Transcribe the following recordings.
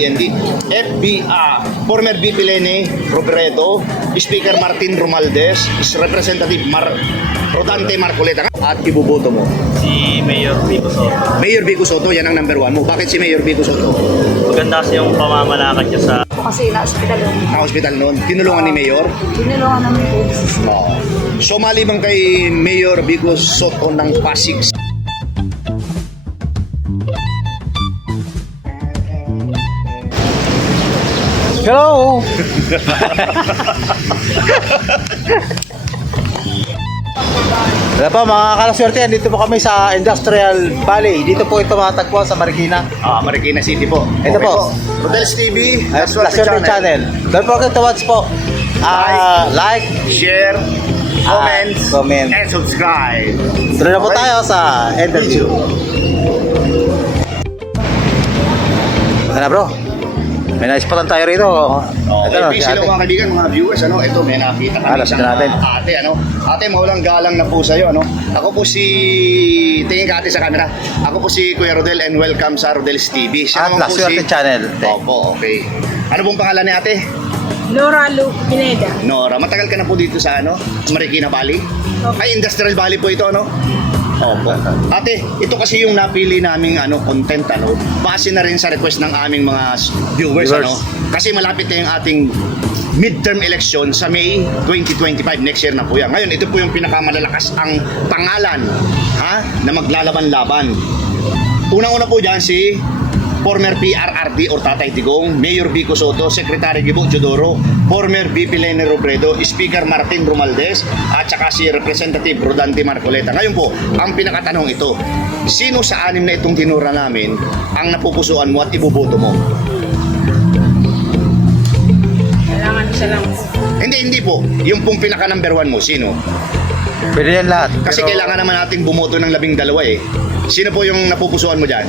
PNP. Former VP Leni Robredo, Speaker Martin Romualdez, Representative Rodante Marcoleta. At ibuboto mo? Si Mayor Vico Soto. Mayor Vico Soto, yan ang number 1 mo. Bakit si Mayor Vico Soto? Maganda kasi yung pamamalakad niya sa Kasi na-hospital yun. Hospital noon. Tinulungan ni Mayor? Tinulungan namin po. Oo. So maliban kay Mayor Vico Soto ng Pasig. Hello! Wala po mga kalaswerte, dito po kami sa Industrial Valley. Dito po ito matatagpuan sa Marikina. Marikina City po. Ito po. Rodel's TV, La Suerte Channel. Don't forget to watch po. Like, share, comment, comment. and subscribe. Tuloy na po tayo sa interview. Ano bro? May naispotan tayo rito. Okay, Ito, peace, si hello ate. mga kaibigan, mga viewers, ito may nakita kami Alas isang natin. ate, ate, mawalang galang na po sa'yo, Ako po tingin ka ate sa camera, ako po si Kuya Rodel and welcome sa Rodel's TV. At La Suerte Channel. Opo, okay. Ano pong pangalan ni ate? Nora Lu Pineda. Nora, matagal ka na po dito sa Marikina Valley? Ay, Industrial Valley po ito, Opo. Ate, ito kasi yung napili naming content, base na rin sa request ng aming mga viewers, Kasi malapit na yung ating midterm election sa May 2025, next year na po yan. Ngayon, ito po yung pinakamalalakas ang pangalan, na maglalaban-laban. Unang-una po dyan si former PRRD or Tatay Digong, Mayor Vico Soto, Secretary Gibo Chodoro, former VP Leni Robredo, Speaker Martin Romualdez, at saka si Representative Rodante Marcoleta. Ngayon po, ang pinakatanong ito, sino sa anim na itong tinura namin ang napupusuan mo at iboboto mo? Kailangan isa lang po. Hindi po. Yung pong pinaka number 1 mo, sino? Pwede yan lahat. Kasi kailangan naman nating bumoto ng 12 eh. Sino po yung napupusuan mo dyan?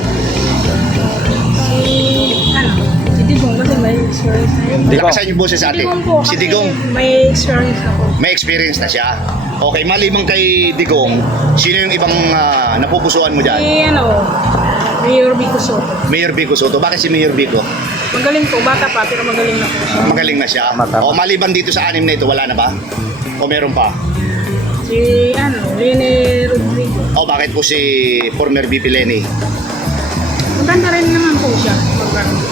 Si Digong kasi may experience na yun. Digong. Lakasan yung boses sa atin. po Si kasi Digong, may experience na po. may experience na siya. Okay, maliban kay Digong, sino yung ibang napupusuan mo dyan? Mayor Vico Soto. Mayor Vico Soto. Bakit si Mayor Vico? Magaling po, bata pa pero magaling na po siya. Magaling na siya. Tama. O maliban dito sa anim na ito, wala na ba? O meron pa? Si Leni Rodrigo. O bakit po si former VP Leni? Maganda rin naman po siya.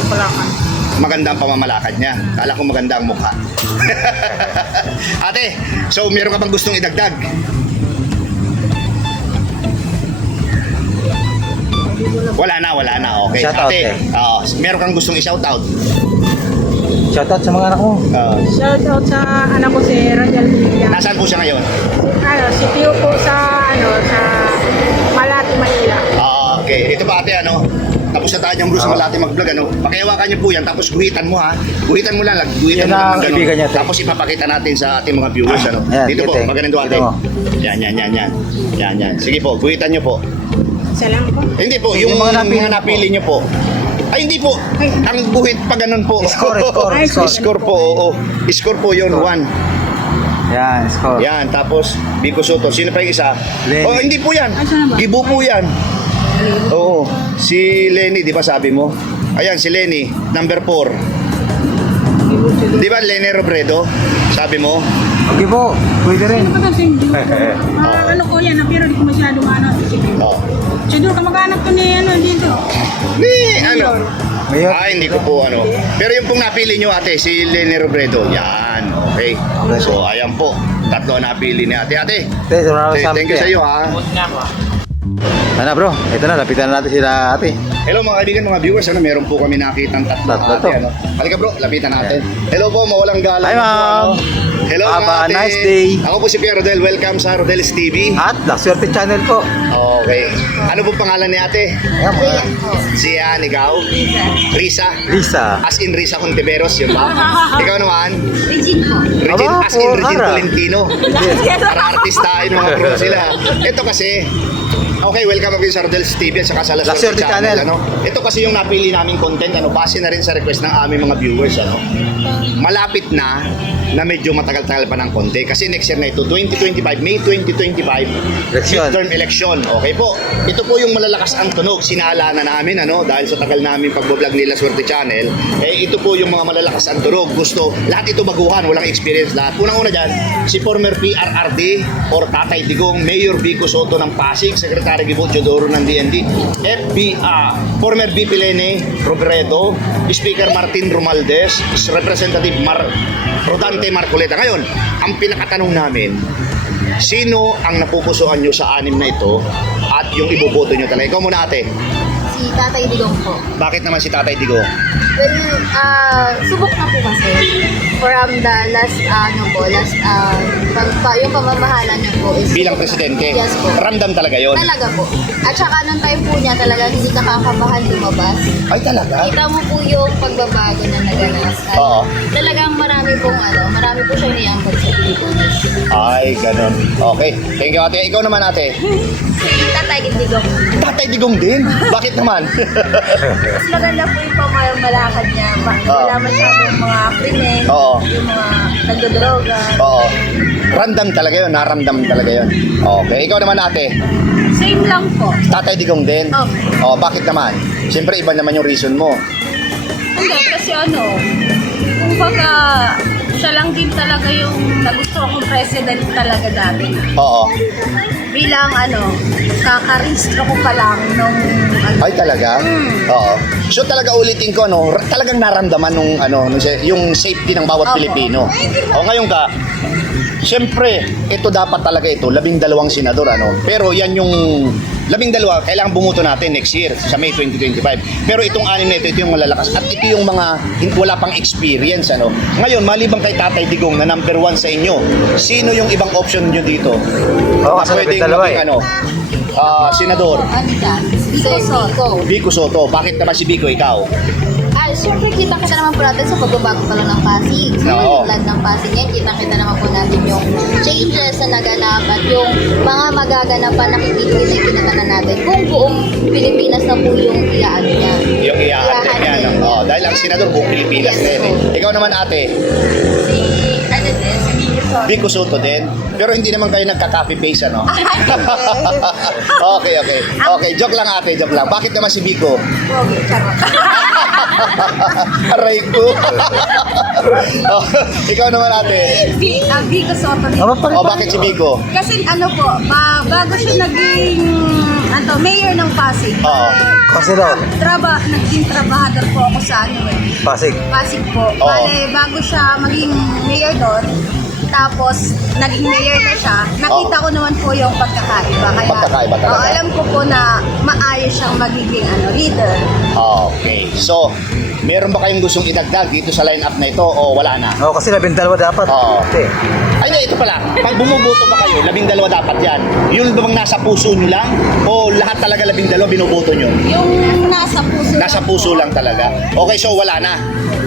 Palakan. Maganda ang pamamalakad niya. Kala ko maganda ang mukha. Ate, so meron ka bang gustong idagdag? Wala na. Okay. Shout out, Ate, meron kang gustong i-shoutout? Shoutout sa mga anak mo. Shout out sa anak ko si Rajal Villa. Nasaan po siya ngayon? Si Tio po sa sa Malati, Manila. Okay. Ito pa ate, tapos na tayo ng Bruce Malati mag-vlog, Pakihawakan niyo po yan, tapos guhitan mo Guhitan mo lang, guhitan Yan mo lang ang kaibigan niya, ate. Tapos ipapakita natin sa ating mga viewers, Yan, Dito po, ate. magaling ate. Dito mo. Yan. Sige po, guhitan niyo po. Salam po. Hindi po, Yung yung mga mga napili napili niyo po. Ay, hindi po. Ang guhit pa ganun po. Score. Score po, oo. Score po yun, 1. Yan, score. Yan, tapos Vico Soto. Sino pa yung isa? Lenny. Oh, hindi po yan. Ay, saan ba? Gibo po yan. Oo. Si Lenny, di ba sabi mo? Ayan, si Lenny, number 4. Di ba Leni Robredo? Sabi mo? Okay po, pwede rin. Ano ba ito? Ano ko yan, pero di ko masyado Oh. Siguro kamag-anak ko ni dito. Ni, Mayor. Ay, hindi ko po Pero yung pong napili nyo ate, si Leni Robredo. Yan, okay. So, ayan po. Tatlo ang napili ni ate. Ate, thank you sa iyo Ano bro, ito na, lapitan na natin sila ate. Hello mga kaibigan, mga viewers, meron po kami nakitang tatlo Tatlo ate, to. Halika bro, lapitan natin. Hello po, mawalang galang. Hi, ma'am. Hello Have mga a ate. nice day. Ako po si Pierre Rodel, welcome sa Rodel's TV. At La Suerte Channel po. Okay. Ano po pangalan ni ate? Ayan mga Si ikaw? Risa. Lisa. As in Risa Contiveros, yun ba? Ikaw naman? Regine po. Regine, Aba, as in po, Regine Ara. Tolentino. Para artist tayo, mga pro sila. Ito kasi, Okay, welcome again sa Rodel's TV at saka sa La La Suerte Suerte Channel. Channel. Ito kasi yung napili naming content, base na rin sa request ng aming mga viewers. Malapit na medyo matagal-tagal pa ng konti. Kasi next year na ito, 2025, May 2025, Election. midterm election. Okay po, ito po yung malalakas ang tunog. Sinala na namin, dahil sa tagal namin pagbablog ni La Suerte Channel, ito po yung mga malalakas ang tunog. Gusto, lahat ito baguhan, walang experience lahat. Unang-una dyan, si former PRRD or Tatay Digong, Mayor Vico Soto ng Pasig, Secretary Gibo Teodoro ng DND, former VP Lene Robredo, Speaker Martin Romualdez, Representative Rodante Marcoleta. Ngayon, ang pinakatanong namin, sino ang napupusuan nyo sa anim na ito at yung iboboto nyo talaga? Ikaw muna, ate. Si Tatay Digong po. Bakit naman si Tatay Digong? Well, subok na po kasi. From the last, yung pamamahala niya po is... Bilang presidente, Yes po. ramdam talaga yon. Talaga po. At saka nung time po niya talaga hindi nakakabahan lumabas. Ay, talaga? Kita mo po yung pagbabago na naganap. At Oo. talagang marami po siya niyambag sa Pilipinas. Ay, ganun. Okay. Thank you, ate. Ikaw naman, ate. Si Tatay Digong. Tatay Digong din? Bakit naman? Mas maganda po yung pamamalakad niya. Wala masyadong mga krimen, Oo. yung mga nagdodroga. Oo. Ramdam talaga yun. Naramdam talaga yun. Okay. Ikaw naman, ate. Same lang po. Tatay Digong din? Okay. Oh, bakit naman? Siyempre, iba naman yung reason mo. Hindi, kasi kumbaga, siya lang din talaga yung nagustuhan kong president talaga dati. Oo. Bilang kakaristro ko pa lang nung Ay, talaga? Oo. So, talaga ulitin ko, talagang naramdaman yung safety ng bawat Opo. Pilipino. O, ngayon ka, siyempre, ito dapat talaga ito, 12 senador, Pero yan yung 12, kailangan bumuto natin next year, sa May 2025. Pero itong 6 na ito yung malalakas. At ito yung mga wala pang experience, Ngayon, maliban kay Tatay Digong na number 1 sa inyo, sino yung ibang option nyo dito? Oo, Na kasi pwedeng dalawa maging, senador. Vico Soto. Bakit naman si Vico, ikaw? Siyempre, kita naman po natin sa pagbabago pa lang ng Pasig. Sa Oo. land ng Pasig yan, kita naman po natin yung changes na naganap at yung mga magaganapan na kinakita natin kung buong Pilipinas na po yung iyaan niya. Yung iyahan Iyahan niya, niya. Oh, dahil ang senador buong Pilipinas Yes, din. po. Ikaw naman, ate, Si Vico Soto din. Pero hindi naman kayo nagka-copy paste, Okay, joke lang, ate, joke lang. Bakit naman si Vico? Okay, charot. Aray ko. Oh, ikaw naman, ate. Vico Soto din. Oh, bakit si Vico? Kasi bago siya naging mayor ng Pasig. Oo. Councilor. Naging trabahador po ako sa Pasig. Pasig po. Oo. Bale, bago siya maging mayor doon, tapos naging mayor na siya, nakita ko naman po yung pagkakaiba. Kaya, Pagkakaiba talaga. alam ko po na maayos siyang magiging leader. Okay. So, meron ba kayong gustong idagdag dito sa line-up na ito o wala na? Oo, kasi 12 dapat. Oo. Ate. Ay, hindi, ito pala. Pag bumuboto ba kayo, 12 dapat yan. Yun ba bang nasa puso nyo lang? O lahat talaga 12 binoboto nyo? Yung nasa puso. Nasa puso lang talaga. Okay, so wala na.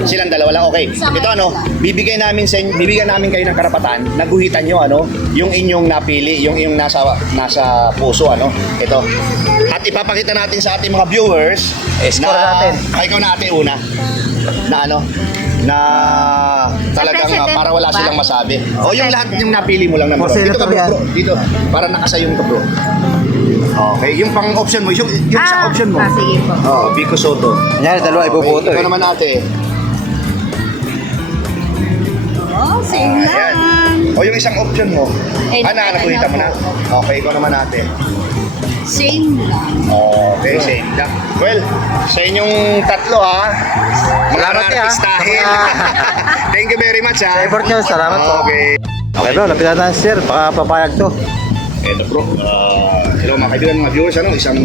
Silang dalawa lang. Okay. Sa Ito bibigyan namin kayo ng karapatan, naguhitan nyo yung inyong napili, yung nasa puso Ito. At ipapakita natin sa ating mga viewers Score natin. Ikaw na, ate, una. Na talagang president para wala ba? silang masabi. O yung lahat yung napili mo lang naman. For Dito ka, senator yan. bro. Dito. Para nakasayong ka, bro. Okay, yung pang option mo, yung isang option mo. Sige po. Oh, Vico Soto. Yan, dalawa iboboto Ikaw eh. naman, ate. Same Ayan. O yung isang option mo. Naguhitan mo na. Okay, ikaw naman, ate. Same lang. Okay, same lang. Well, sa inyong tatlo Salamat, mga artistahin. Thank you very much Sa effort nyo, salamat po. Okay. Okay bro, lapitan natin sir. Baka papayag to. Eto bro, hello mga kaibigan, mga viewers, isang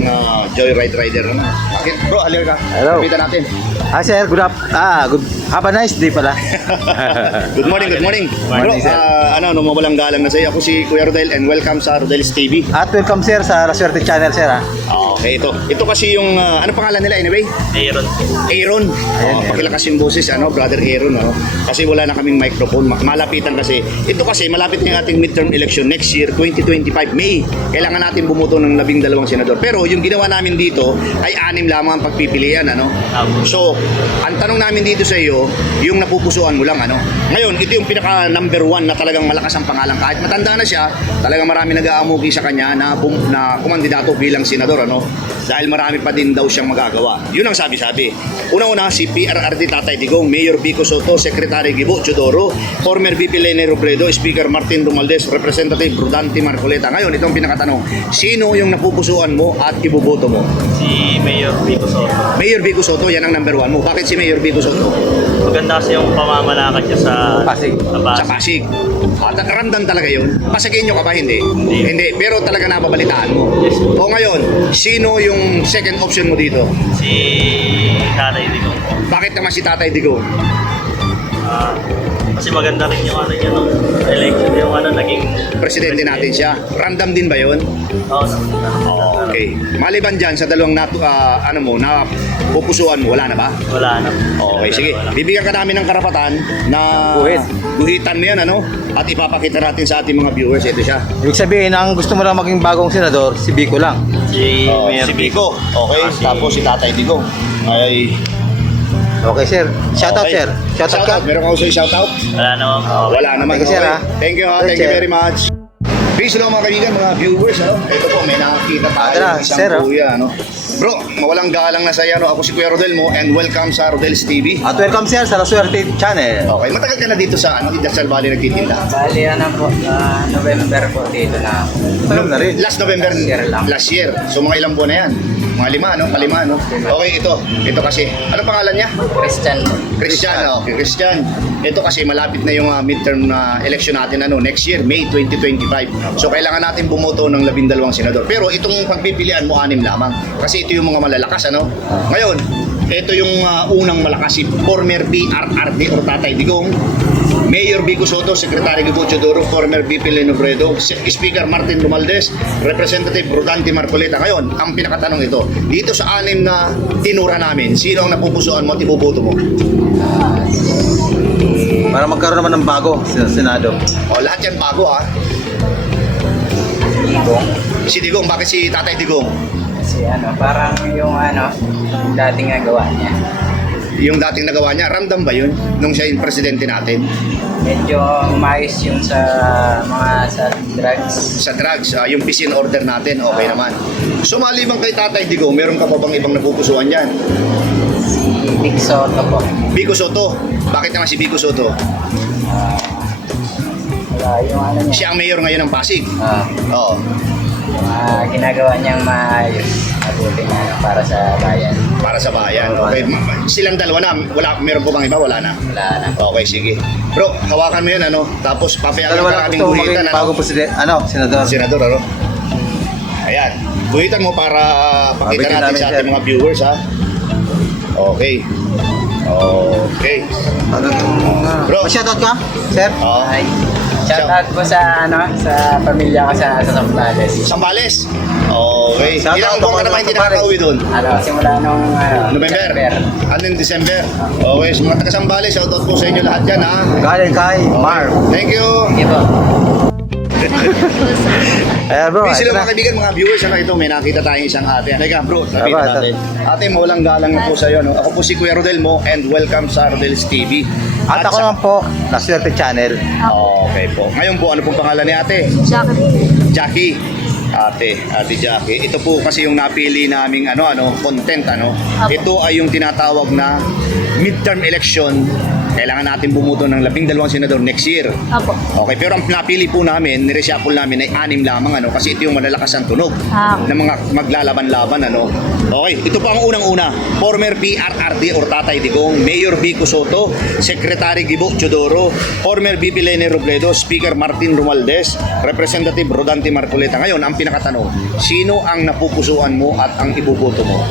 joyride rider naman. Okay, bro, halika ka. Hello. Lapitan natin. Hi sir, good have a nice day pala. Good morning, good morning. Morning, Bro, sir. mawalang galang na sa'yo. Ako si Kuya Rodel and welcome sa Rodel's TV. At welcome sir sa La Suerte Channel sir ha. Okay, ito. Ito kasi yung, ano pangalan nila anyway? Aaron. Aaron. Pakilakas yung boses, brother Aaron. Kasi wala na kaming microphone. Malapitan kasi. Ito kasi, malapit na yung ating midterm election next year, 2025, May. Kailangan natin bumuto ng 12 senador. Pero yung ginawa namin dito ay 6 lamang ang pagpipilian. So, ang tanong namin dito sa iyo, yung napupusuan mo lang. Ngayon, ito yung pinaka number 1 na talagang malakas ang pangalan. Kahit matanda na siya, talagang marami nag-aamuki sa kanya na kumandidato bilang senador, dahil marami pa din daw siyang magagawa. Yun ang sabi-sabi. Una-una, si PRRD Tatay Digong, Mayor Vico Soto, Secretary Gibo Chodoro, former VP Lene Robredo, Speaker Martin Romualdez, Representative Rodante Marcoleta. Ngayon, itong pinakatanong, sino yung napupusuan mo at ibuboto mo? Si Mayor Vico Soto. Mayor Vico Soto, yan ang number 1 mo. Bakit si Mayor Vico Soto? Maganda kasi yung pamamalakad niya sa Pasig. Sa Pasig. At ramdam talaga yun. Pasaginyo ka ba? Hindi. Hindi. Pero talaga nababalitaan mo. Yes. O ngayon, sino yung second option mo dito? Si Tatay Digong. Bakit naman si Tatay Digong? Kasi maganda rin yung niya nung election, yung naging Presidente natin siya. Ramdam din ba yun? Oo, Okay. Maliban dyan sa dalawang napupusuan mo, wala na ba? wala na. Okay, sige. Bibigyan ka namin ng karapatan na guhitan mo yan, at ipapakita natin sa ating mga viewers. Ito siya. Ibig sabihin, ang gusto mo lang maging bagong senador, si Biko lang. Si Mayor Si Vico. Okay. Si- Tapos si Tatay Digong. Ay. Okay, sir. Shoutout, Okay. sir. Shoutout ka. Meron ka also shoutout? Wala naman. Wala naman. Thank you, sir, Okay. ha? Thank you, ha? Good, Thank you sir. very much. Peace lang mga kaibigan, mga viewers. Ito po, may nakakita tayo. Tara, Isang sir, kuya. Bro, mawalang galang na sa'yo. Ako si Kuya Rodel mo and welcome sa Rodel's TV. At welcome, sir, sa La Suerte Channel. Okay, matagal ka na dito sa Industrial Valley nagtitinda. Bali, po, November po dito na. Alam na rin. Last November last year. So mga ilang buwan na yan? Mga 5, Palima, Okay, ito kasi. Ano pangalan niya? Christian po. Christian, okay, Christian. Ito kasi malapit na yung midterm na election natin next year, May 2025. So kailangan natin bumoto ng 12 senador. Pero itong pagpipilian mo 6 lamang. Kasi ito yung mga malalakas, Ngayon, ito yung unang malakas, si former PRRD or Tatay Digong, Mayor Vico Soto, Secretary Gibo Chodoro, former VP Lene Robredo, Speaker Martin Romualdez, Representative Rodante Marcoleta. Ngayon, ang pinakatanong ito, dito sa 6 na tinura namin, sino ang napupusuan mo at iboboto mo? Para magkaroon naman ng bago sa Senado. Lahat yan bago, Digong. Si Digong, bakit si Tatay Digong? Kasi parang yung dating nagawa niya. Yung dating nagawa niya, ramdam ba yun nung siya yung presidente natin? Medyo umayos yung sa drugs. Sa drugs, yung peace and order natin, okay naman. So maliban kay Tatay Digong, meron ka pa bang ibang napupusuan dyan? Si Big Soto po. Vico Soto. Bakit naman si Vico Soto? Wala yung niya. Siya ang mayor ngayon ng Pasig. Oo. Ginagawa niyang maayos. Mabuti na para sa bayan. Para sa bayan. Okay. Silang dalawa na. Meron po bang iba? Wala na. Wala na. Okay, sige. Bro, hawakan mo yun, Tapos papayagan Dalawa ka lang naming gusto guhitan, maging bagong presidente, senador. Senador, Ayan. Guhitan mo para pakita Bigyan natin namin, sa sir. ating mga viewers, ha? Okay. Okay. Bro. Shoutout ka, sir. Ay. Shoutout po sa sa pamilya ko sa Sambales. Sambales. Okay. Shout Ilang out buwan ka po naman hindi sa Sambales. nakakauwi doon? Simula nung November. Anong December. Okay, so mga taga-Sambales, shoutout po sa inyo lahat dyan, ha? Galing kay Marv. Thank you. Sige po. Ayan, bro. Peace ito lang na. mga kaibigan, mga viewers, ito may nakita tayong isang ate. Halika bro, Aba, nakita natin. Ate, mawalang galang na po sa iyo. Ako po si Kuya Rodel mo and welcome sa Rodel's TV. At ako naman po, La Suerte Channel. Okay po. Ngayon po, ano pong pangalan ni ate? Jackie. Ate Jackie. Ito po kasi yung napili naming content, Ito ay yung tinatawag na midterm election. Kailangan natin bumuto ng 12 senador next year. Apo. Okay, pero ang napili po namin, nireshuffle namin ay 6 lamang, kasi ito yung malalakas ang tunog ng mga maglalaban-laban, Okay, ito po ang unang-una. Former PRRD or Tatay Digong, Mayor Vico Soto, Secretary Gibo Chodoro, former VP Lene Robredo, Speaker Martin Romualdez, Representative Rodante Marcoleta. Ngayon, ang pinakatanong, sino ang napupusuan mo at ang ibuboto mo?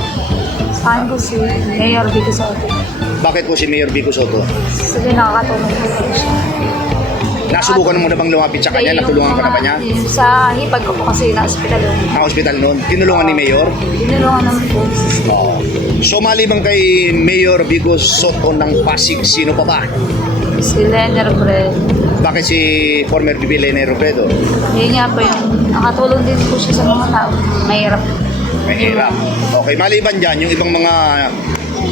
Saan ko si Mayor Vico Soto. Bakit po si Mayor Vico Soto? Sabi nakakatulong po siya. Nasubukan mo na bang lumapit sa kanya? Natulungan ka na ba niya? Sa hipag ko po kasi na-hospital yung Sa hospital noon? Tinulungan ni Mayor? tinulungan naman po. Oo. So maliban kay Mayor Vigo Soto ng Pasig, sino pa ba? Si Lener Bre. Bakit si former VP Lene Robredo? Yun nga po yung nakatulong din po siya sa mga tao. Mahirap. Mahirap. Okay, maliban dyan, yung ibang mga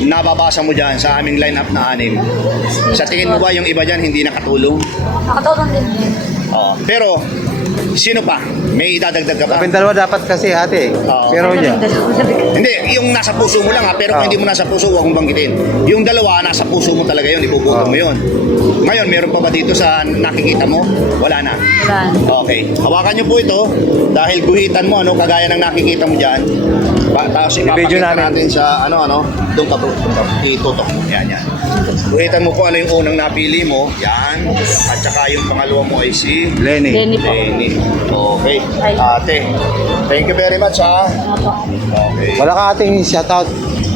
nababasa mo dyan sa aming lineup na 6. Sa tingin mo ba yung iba dyan hindi nakatulong? Nakatulong din din. Oo. Pero, sino pa? May idadagdag ka pa? Kami dalawa dapat kasi ate. Oo. Pero niya. Hindi, yung nasa puso mo lang ha, pero kung Oo. hindi mo nasa puso, huwag mong banggitin. Yung dalawa, nasa puso mo talaga yun, ipuputo mo yun. Ngayon, meron pa ba dito sa nakikita mo? Wala na. Wala. Okay. Hawakan niyo po ito dahil guhitan mo, ano, kagaya ng nakikita mo dyan. Tapos I-video ipapakita namin. natin sa doon ka bro, itutok mo. Yan. Guhitan mo po ano yung unang napili mo. Yan. At saka yung pangalawa mo ay si Lenny. Lenny po. Lenny. Okay. Ay. Ate, thank you very much ha. Ano po? Okay. Wala ka ating shoutout.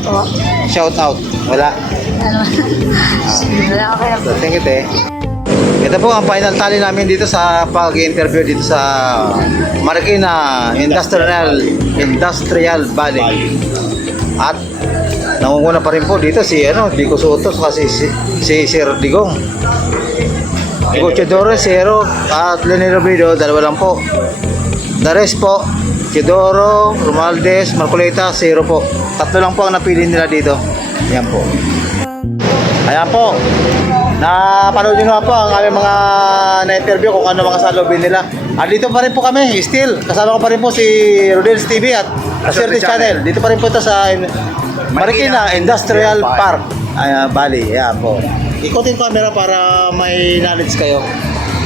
Po. Shoutout. Wala. Ano? Wala ako kaya So, thank you, te. Ito po ang final tally namin dito sa pag-interview dito sa Marikina Industrial Valley. At nangunguna pa rin po dito si Vico Soto kasi si Sir Digong. Digo Chedoro, Zero at Lenny Robredo, 2 lang po. The rest po, Chedoro, Romaldes, Marcoleta, 0 po. 3 lang po ang napili nila dito. Yan po. Ayan po. Napanood nyo nga po ang aming mga na-interview kung ano mga salubin nila. At dito pa rin po kami, still. Kasama ko pa rin po si Rodel's TV at Swerte Channel. Dito pa rin po ito sa Marikina Industrial Park, Bali. Ayan po. Ikutin ko camera para may knowledge kayo.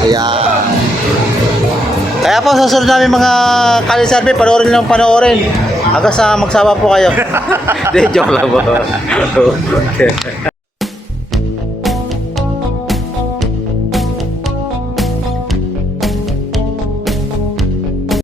Ayan. Kaya po sa susunod namin mga kalisurvey, panoorin lang panoorin. Hanggang sa magsawa po kayo. Hindi, joke lang po.